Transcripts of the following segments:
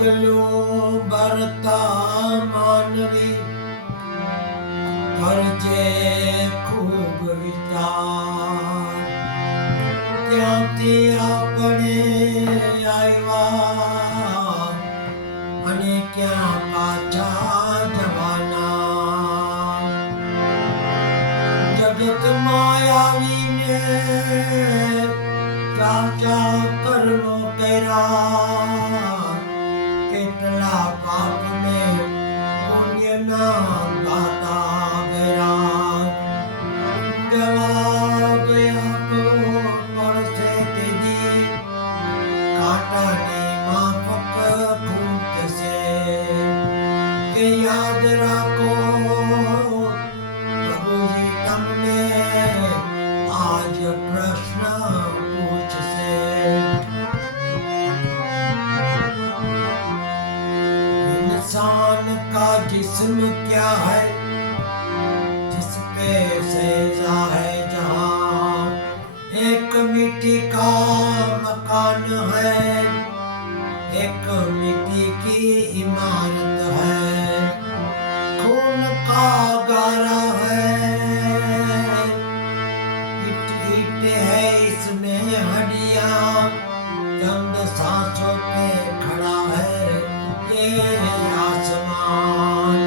પગલો ભરતા માનવી કરજે ખૂબ વિચાર ક્યાંથી આપણે આવ્યા અને ક્યાં પાછા જવાના જગતમાં આવીને સાચા કર્મો કર્યા કેટલા પાપને પુણ્યના ગાતા ગયા જવાબ આપવો પડશે તેદી કાંટાની માફક ખૂટશે કે યાદ રાખો પ્રભુજી તમને આજ પ્રશ્ન પૂછશે इंसान का जिस्म क्या है जिस पे सजा है जहां एक मिट्टी का मकान है एक मिट्टी की इमारत है खून का गारा है ईंट है इसमें हड्डियां चंद सांसों पे खड़ा है ये आसमान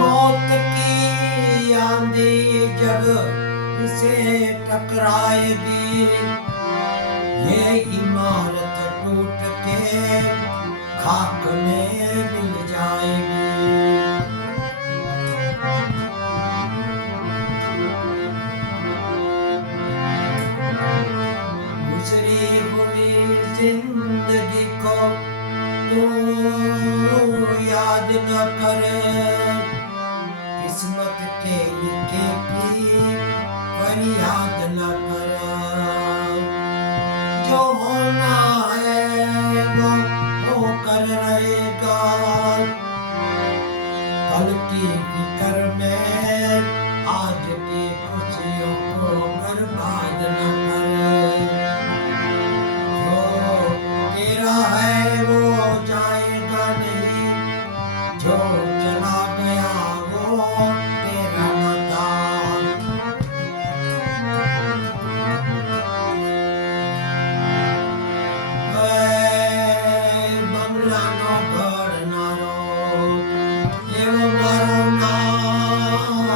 मौत की आंधी जब इसे टकराएगी ये इमारत टूट के खाक में मिल जाएगी गुजरी हुई जिंदगी को तू याद न करे किस्मत के लिखे भी फरियाद न करे जो होना है वो होकर रहेगा कल की फिक्र में आज की खुशियों को बर्बाद न करे तेरा है वो जाएगा नहीं जो चला गया वो तेरा न था बंगला नो घर नारो एवं मारो नाम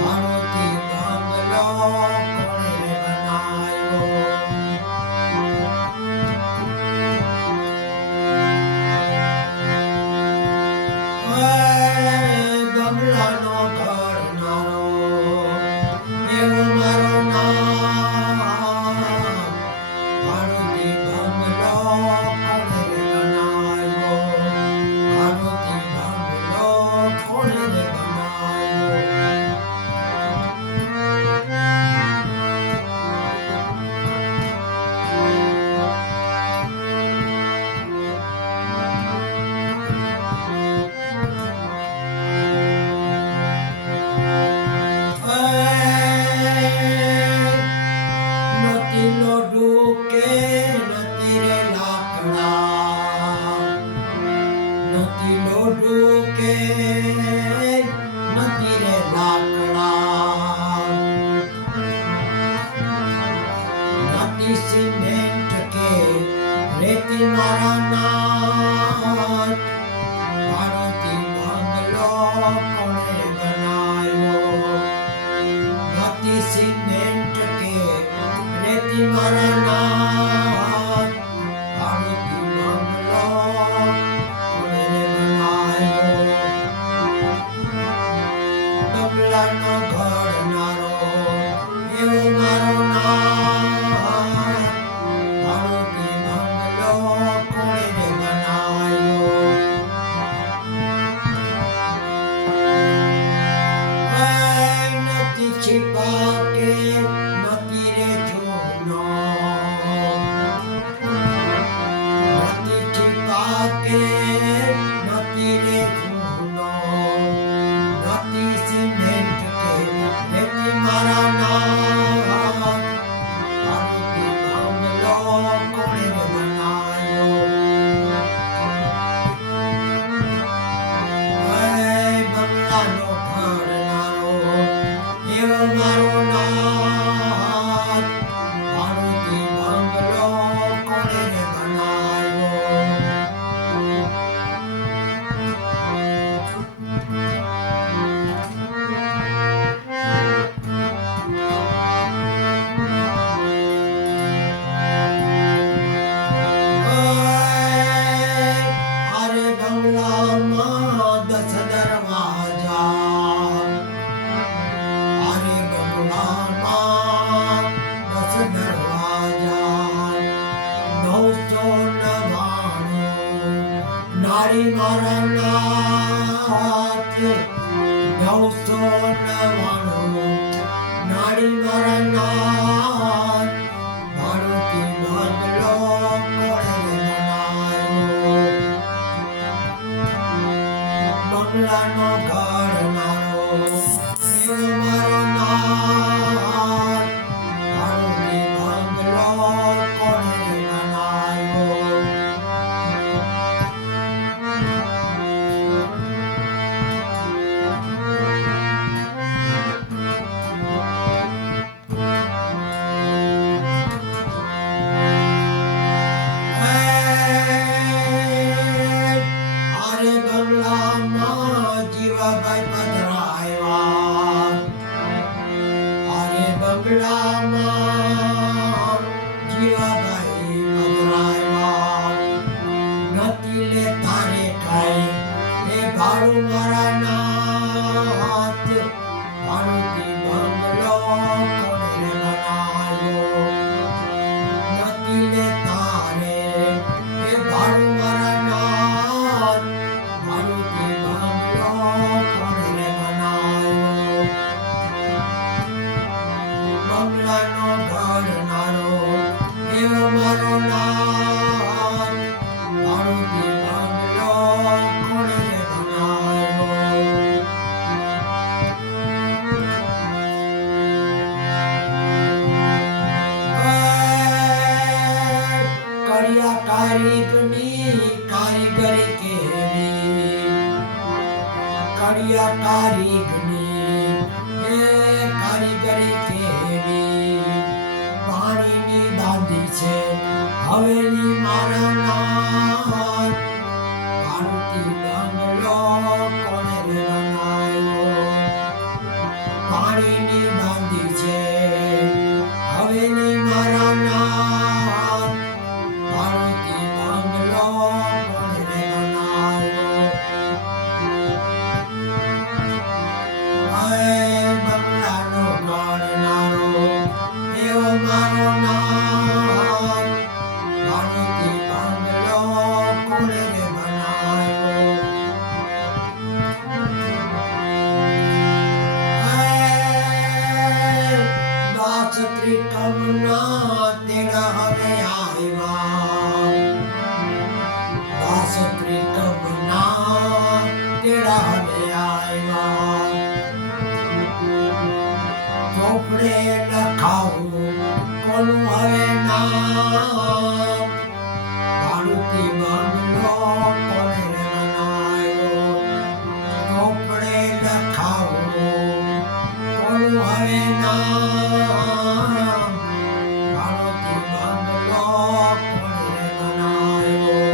भारती बंगलो कोणे बनायो બમલાનો ઘરનારો એવો મારો નામ ભારતી બમલો કોણે રે બનાવ્યો ભારતી બમલો કોણે રે બનાવ્યો નથી લોઢું કે નથી રે લાકડા નથી લોઢું કે નથી રે લાકડા નથી સિમેન્ટ કે રેતી મારા નાથ ભારતી બંગલો કોણે બનાવ્યો નથી સિમેન્ટ કે રેતી મારા નાથ ભારતી બંગલો કોણે બનાવ્યો બગલાનો ઘડનારો એવો મારો નાથ ભારતી બંગલો કોણે બનાવ્યો નથી छिपा के નથી રે જોનો નથી छिपा के નથી રે જોનો નથી સિમેન્ટ કે રેતી મારા નાથ ઘડનારો એવો મારો નાથ મારુતિ બંગલો કોણે રે બનાવ્યો અરે બંગલામાં 10 દરવાજા અરે બંગલામાં 10 દરવાજા 999 નારી મારા નાથ 999 નારી મારા નાથ મારુતિ બંગલો કોણે બનાવ્યો બંગલાનો ઘડનારો એવો મારો નાથ મારુતિ બંગલો કોણે બનાવ્યો અરે બંગલામાં જીવાભાઈ પધરાવ્યા અરે બંગલામાં જીવાભાઈ પધરાવ્યા નથી લેતા રે કઈ એ ભાડું મારા નાથ મારુતિ બંગલો કોણે બનાવ્યો નથી લેતા રે એ ભાડું મારા નાથ મારુતિ બંગલો કોણે બનાવ્યો બંગલાનો ઘડનારો એવો મારો નાથ મારુતિ બંગલો કોણે બનાવ્યો કડિયા કારીગરની કારીગરી કેવી કડિયા કારીગરની એ કારીગરી કેવી પાણીની બાંધી છે હવેલી મારા નાથ મારુતિ બંગલો કોણે બનાવ્યો પાણીની બાંધી છે હવેલી મારા નાથ મારુતિ બંગલો કોણે બનાવ્યો બંગલાનો ઘડનારો એવો મારો નાથ મારુતિ બંગલો કોણે બનાવ્યો દાસ ત્રિકમના તેડા હવે આવ્યા દાસ ત્રિકમના તેડા હવે આવ્યા ચોપડે લખાવું કોનું હવે નામ મારુતિ બંગલો કોણે બનાવ્યો ચોપડે લખાવું કોનું હવે નામ મારુતિ બંગલો કોણે બનાવ્યો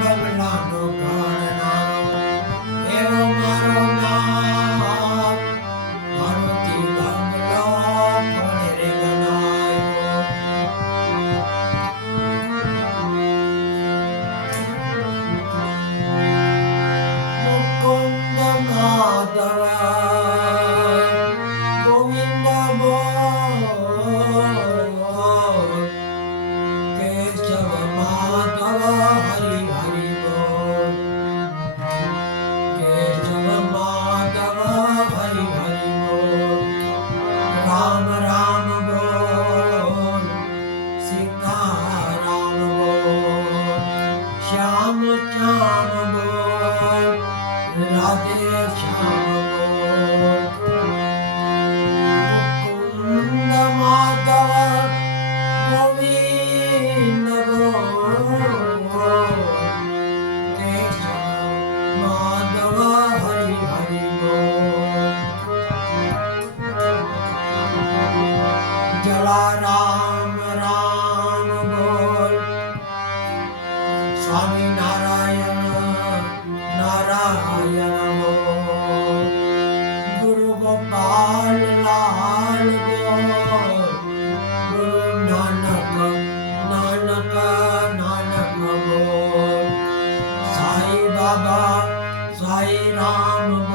બંગલાનો ઘડનારો એવો મારો નાથ મારુતિ બંગલો કોણે બનાવ્યો મુકુંદ માધવ ગોવિંદ બોલ કેશવ માધવ હરિ હરિ બોલ કેશવ માધવ હરિ હરિ બોલ રામ રામ બોલ સીતા રામ બોલ શ્યામ શ્યામ બોલ રાધે શ્યામ બોલ મુકુંદ માધવ ગોવિંદ બોલ કેશવ સાઈ રામ